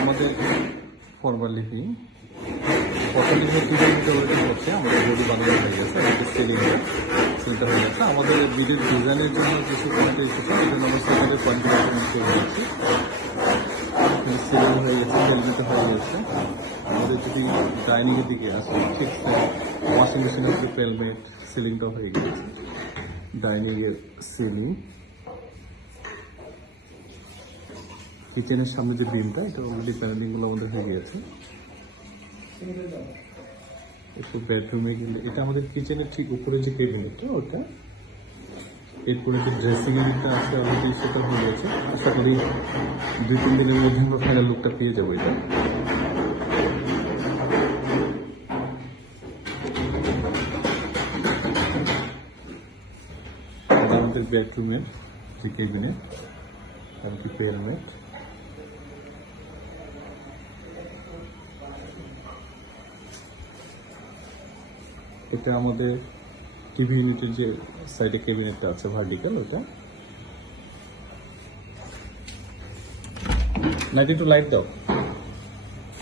আমাদের formal living 45 kilometre waiting হচ্ছে। আমাদের বডি বানানো হয়ে গেছে, আমাদের সিলিংটা হয়ে গেছে। আমাদের বিডের ডিজাইনের জন্য কিছু পয়েন্ট এসেছে, এই জন্য আমরা সেখানে কনফিগারেশন করে দিচ্ছি। সিলিং হয়ে গেছে, হেলমেট হয়ে গেছে। আমাদের যদি ডাইনিংয়ের দিকে আসে, ঠিক ওয়াশিং মেশিনের দিকে হেলমেট, সিলিংটা হয়ে গেছে। ডাইনিংয়ের সিলিং, কিচেনের সামনে যে বিমটা, এটা অলরেডি প্যানেলিংগুলো আমাদের হয়ে গিয়েছে। একটু বেডরুমে গেলে, এটা আমাদের কিচেনের ঠিক উপরে যে কেবিনেটটা ওটা, এরপরে যে ড্রেসিং ইউনিটটা আছে অলরেডি সেটা হয়ে গেছে। আশা করি 2-3 দিনের মধ্যে আমরা ফাইনাল লুকটা পেয়ে যাবো। এটা আমাদের বেডরুমের যে কেবিনেট, এমনকি পেয়ারমেট, এটা আমাদের টিভি ইউনিটের যে সাইডে ক্যাবিনেটটা আছে ভার্টিক্যাল, ওটা। নাইট একটু লাইট দাও।